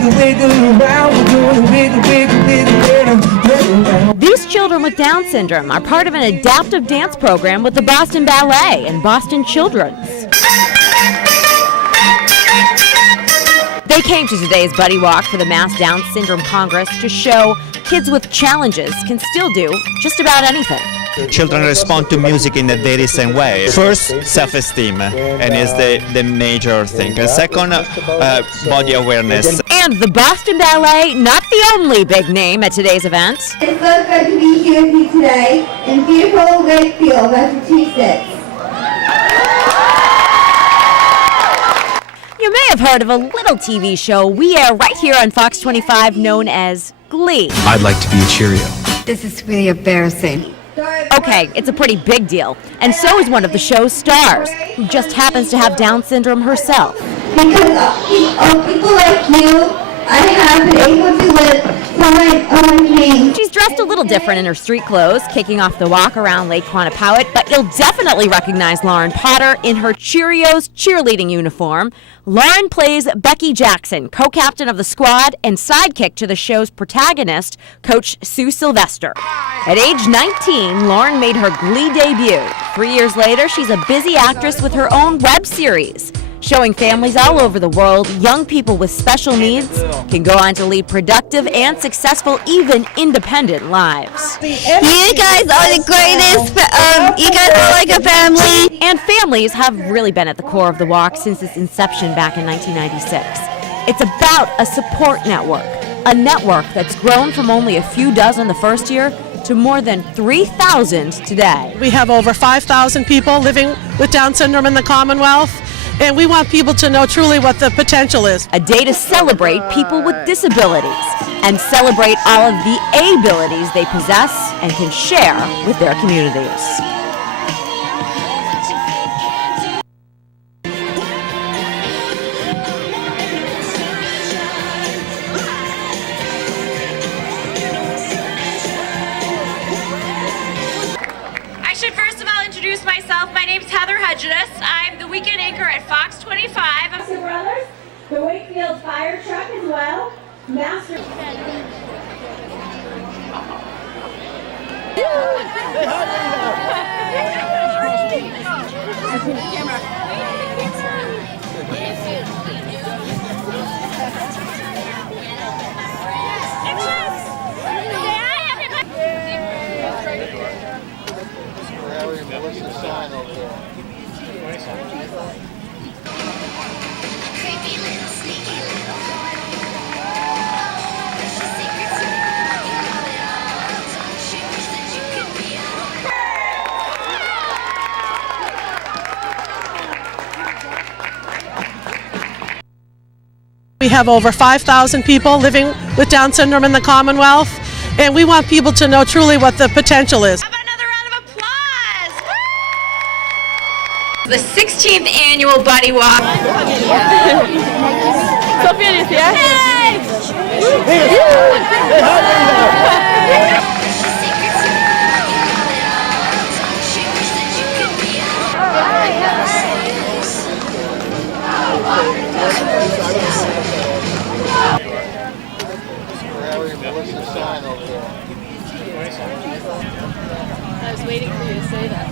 wiggle, wiggle around. We're gonna wiggle, wiggle, wiggle, wiggle around. These children with Down syndrome are part of an adaptive dance program with the Boston Ballet and Boston Children's. They came to today's Buddy Walk for the Mass Down Syndrome Congress to show kids with challenges can still do just about anything. Children respond to music in a very same way. First, self-esteem, and is the major thing. The second, body awareness. And the Boston Ballet, not the only big name at today's event. It's so good to be here with you today in beautiful Wakefield, Massachusetts. You may have heard of a little TV show we air right here on Fox25 known as Glee. I'd like to be a Cheerio. This is really embarrassing. Okay, it's a pretty big deal. And so is one of the show's stars, who just happens to have Down syndrome herself. Because of people like you, I have been able to live for my own dreams. She's dressed a little different in her street clothes, kicking off the walk around Lake Quannapowitt, but you'll definitely recognize Lauren Potter in her Cheerios cheerleading uniform. Lauren plays Becky Jackson, co-captain of the squad and sidekick to the show's protagonist, Coach Sue Sylvester. At age 19, Lauren made her Glee debut. 3 years later, she's a busy actress with her own web series. Showing families all over the world, young people with special needs can go on to lead productive and successful, even independent lives. You guys are the greatest. You guys are like a family. And families have really been at the core of the walk since its inception back in 1996. It's about a support network, a network that's grown from only a few dozen the first year to more than 3,000 today. We have over 5,000 people living with Down syndrome in the Commonwealth, and we want people to know truly what the potential is. A day to celebrate people with disabilities and celebrate all of the abilities they possess and can share with their communities. I should first of all introduce myself. My name's Heather Hudgenus. I'm the weekend anchor at Fox25. Master Brothers, the Wakefield Fire Truck as well. Master. We have over 5,000 people living with Down syndrome in the Commonwealth, and we want people to know truly what the potential is. How about another round of applause? Woo! The 16th annual Buddy Walk. Sophia, I was waiting for you to say that.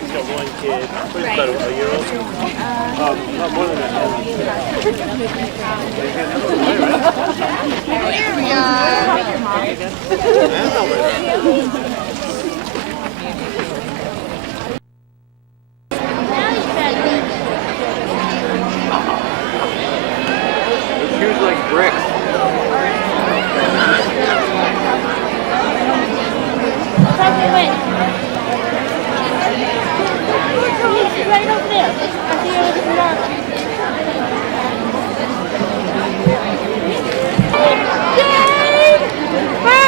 He's got one kid. He's about a year old. Not more than that. Here we It's huge like bricks. right over there. I see it with the mark. Hi.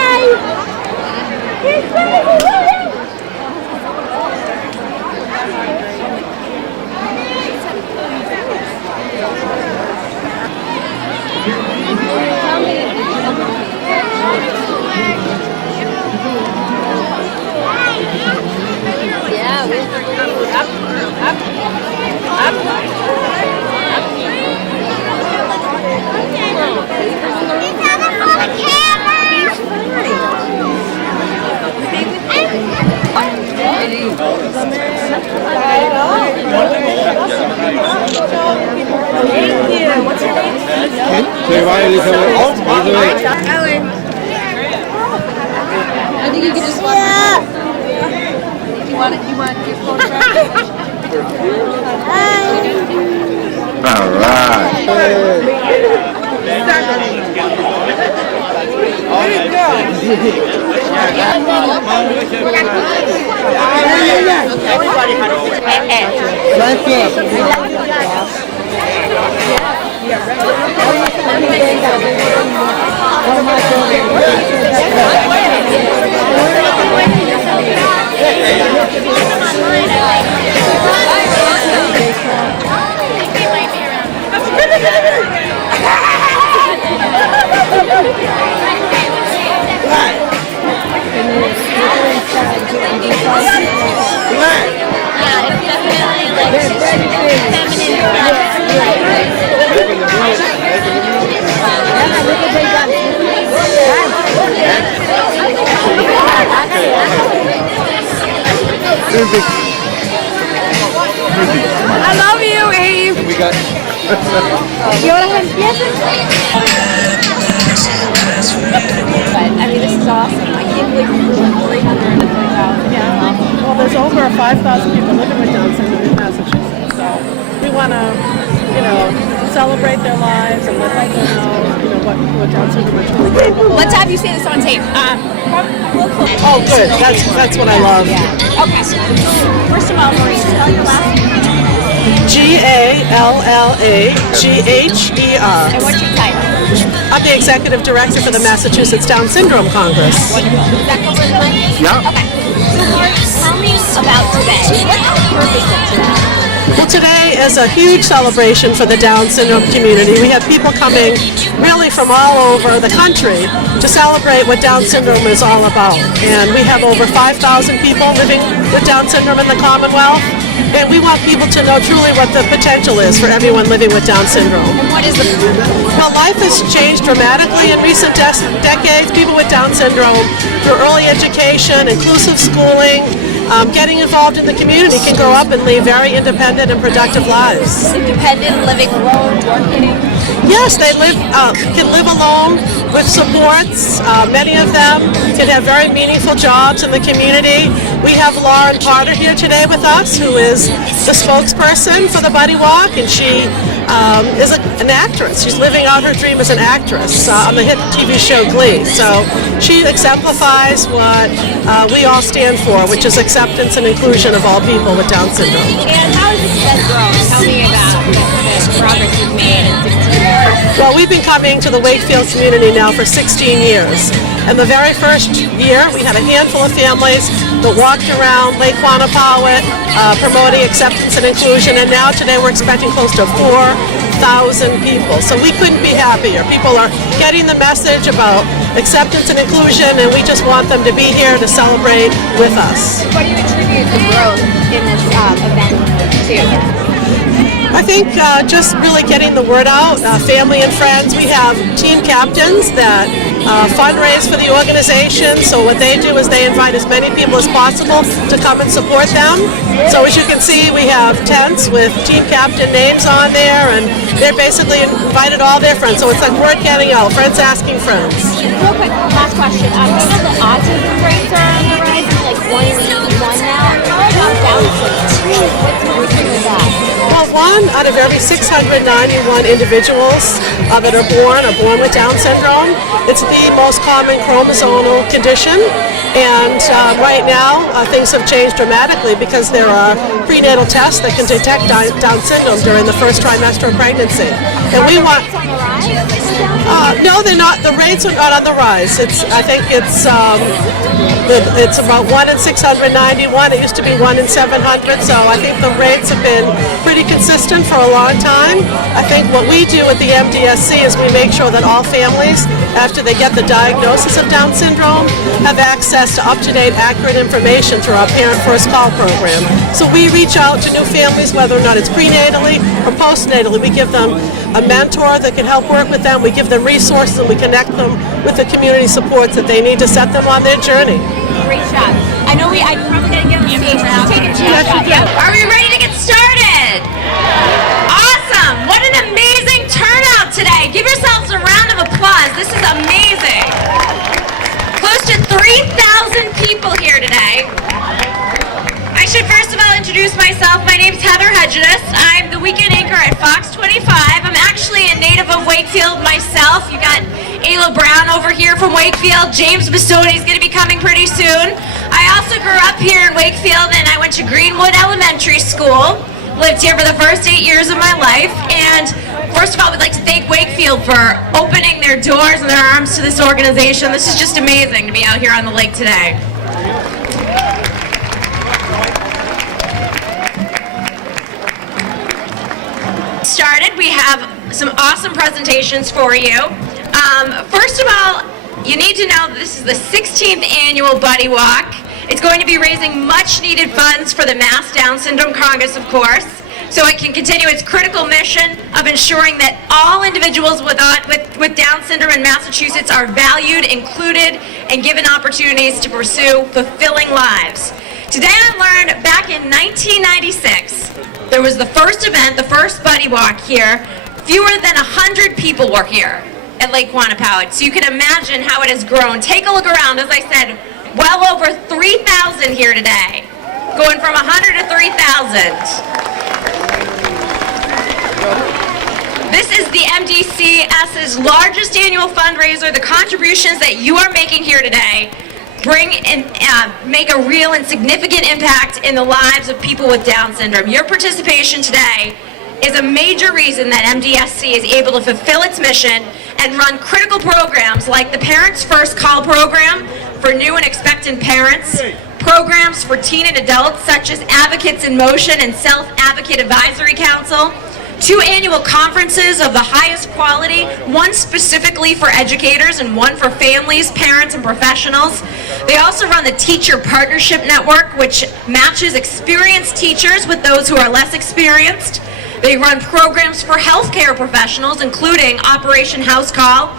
I love you, Eve. ¿Y ahora empieza? I mean, this is awesome. I can't believe we're 300,000. Yeah. Well, there's over 5,000 people living with Down syndrome in Massachusetts, so we want to, celebrate their lives and let them know, what Down syndrome is really capable of. Let's have you say this on tape. Oh, good. That's what I love. Okay. First of all, Marie, spell your last name. Gallagher. And what's your title? I'm the executive director for the Massachusetts Down Syndrome Congress. Wonderful. Does that cover the money? Yeah. Okay. So, Laurie, tell me about today. What's the purpose of today? Well, today is a huge celebration for the Down syndrome community. We have people coming really from all over the country to celebrate what Down syndrome is all about. And we have over 5,000 people living with Down syndrome in the Commonwealth. And we want people to know truly what the potential is for everyone living with Down syndrome. And what is the Well, life has changed dramatically in recent decades. People with Down syndrome, through early education, inclusive schooling, getting involved in the community, can grow up and lead very independent and productive lives. independent, living alone, working? Yes, they can live alone with supports. Many of them can have very meaningful jobs in the community. We have Lauren Potter here today with us, who is the spokesperson for the Buddy Walk, and she is an actress. She's living out her dream as an actress on the hit TV show Glee. So she exemplifies what we all stand for, which is acceptance and inclusion of all people with Down syndrome. And how has this event grown? Tell me about the progress you've made in 16 years. Well, we've been coming to the Wakefield community now for 16 years. And the very first year, we had a handful of families that walked around Lake Quannapowitt promoting acceptance and inclusion. And now today we're expecting close to 4,000 people. So we couldn't be happier. People are getting the message about acceptance and inclusion, and we just want them to be here to celebrate with us. What do you attribute the growth in this event to? I think just really getting the word out, family and friends. We have team captains that fundraise for the organization, so what they do is they invite as many people as possible to come and support them. So as you can see, we have tents with team captain names on there, and they're basically invited all their friends, so it's like word getting out, friends asking friends. Real quick, last question. You know the autism rates are on the rise, like 1 in 81 now. How about Down syndrome? What's the reason for that? Well, 1 out of every 691 individuals that are born with Down syndrome. It's the most common chromosomal condition, and right now things have changed dramatically because there are prenatal tests that can detect Down syndrome during the first trimester of pregnancy. And we want No, they're not. The rates are not on the rise. I think it's about 1 in 691. It used to be 1 in 700. So I think the rates have been pretty consistent for a long time. I think what we do at the MDSC is we make sure that all families, after they get the diagnosis of Down syndrome, have access to up-to-date, accurate information through our Parent First Call program. So we reach out to new families, whether or not it's prenatally or postnatally. We give them a mentor that can help work with them. We give them resources and we connect them with the community supports that they need to set them on their journey. Great shot. I know I probably gotta get on the stage now. Take a shot. Are we ready to get started? Awesome! What an amazing turnout today. Give yourselves a round of applause. This is amazing. Close to 3,000 people here today. I should first of all introduce myself. My name's Heather Hedges. I'm the weekend anchor at Fox25. I'm actually a native of Wakefield myself. You got Ayla Brown over here from Wakefield. James Bastoni is going to be coming pretty soon. I also grew up here in Wakefield and I went to Greenwood Elementary School. Lived here for the first 8 years of my life. And first of all, we'd like to thank Wakefield for opening their doors and their arms to this organization. This is just amazing to be out here on the lake today. Started, we have some awesome presentations for you. First of all, you need to know that this is the 16th annual Buddy Walk. It's going to be raising much needed funds for the Mass Down Syndrome Congress, of course, so it can continue its critical mission of ensuring that all individuals with Down syndrome in Massachusetts are valued, included, and given opportunities to pursue fulfilling lives. Today I learned back in 1996, there was the first event, the first Buddy Walk here. Fewer than 100 people were here at Lake Quannapowitt. So you can imagine how it has grown. Take a look around. As I said, well over 3,000 here today. Going from 100 to 3,000. This is the MDCS's largest annual fundraiser. The contributions that you are making here today bring and make a real and significant impact in the lives of people with Down syndrome. Your participation today is a major reason that MDSC is able to fulfill its mission and run critical programs like the Parents First Call program for new and expectant parents, programs for teen and adults such as Advocates in Motion and Self-Advocate Advisory Council, 2 annual conferences of the highest quality, one specifically for educators and one for families, parents, and professionals. They also run the Teacher Partnership Network, which matches experienced teachers with those who are less experienced. They run programs for healthcare professionals, including Operation House Call,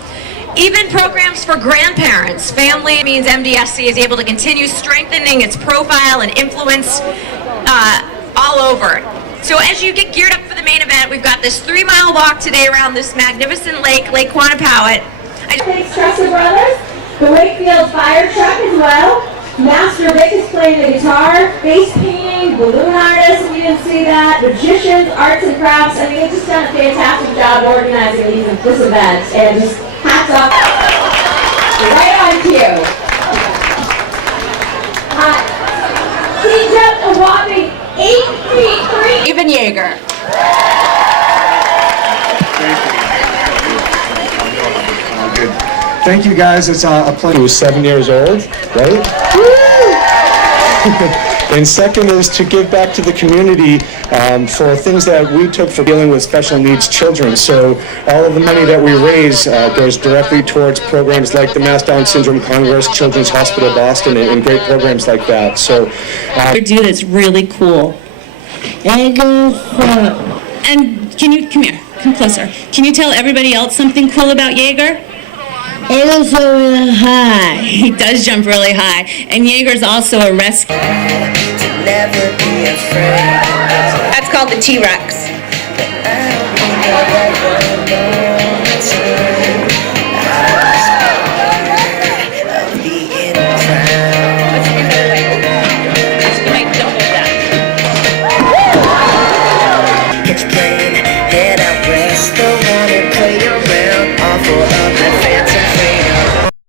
even programs for grandparents. Family means MDSC is able to continue strengthening its profile and influence all over. So as you get geared up for the main event, we've got this 3-mile walk today around this magnificent lake, Lake Quannapowitt. Thanks, Trusser Brothers, the Wakefield Fire Truck as well. Master Vic is playing the guitar, face painting, balloon artists, if you didn't see that, magicians, arts and crafts. I mean, they've just done a fantastic job organizing this event, and just hats off. Right on cue. He jumped a whopping 8 feet 3. Even Yeager. Thank you guys, it's a pleasure. He was 7 years old, right? And second is to give back to the community for things that we took for dealing with special needs children. So all of the money that we raise goes directly towards programs like the Mass Down Syndrome Congress, Children's Hospital Boston, and great programs like that. So do that's really cool. And can you come here? Come closer. Can you tell everybody else something cool about Yeager? It goes so really high. He does jump really high. And Yeager's also a rescue. Never be afraid. That's called the T-Rex.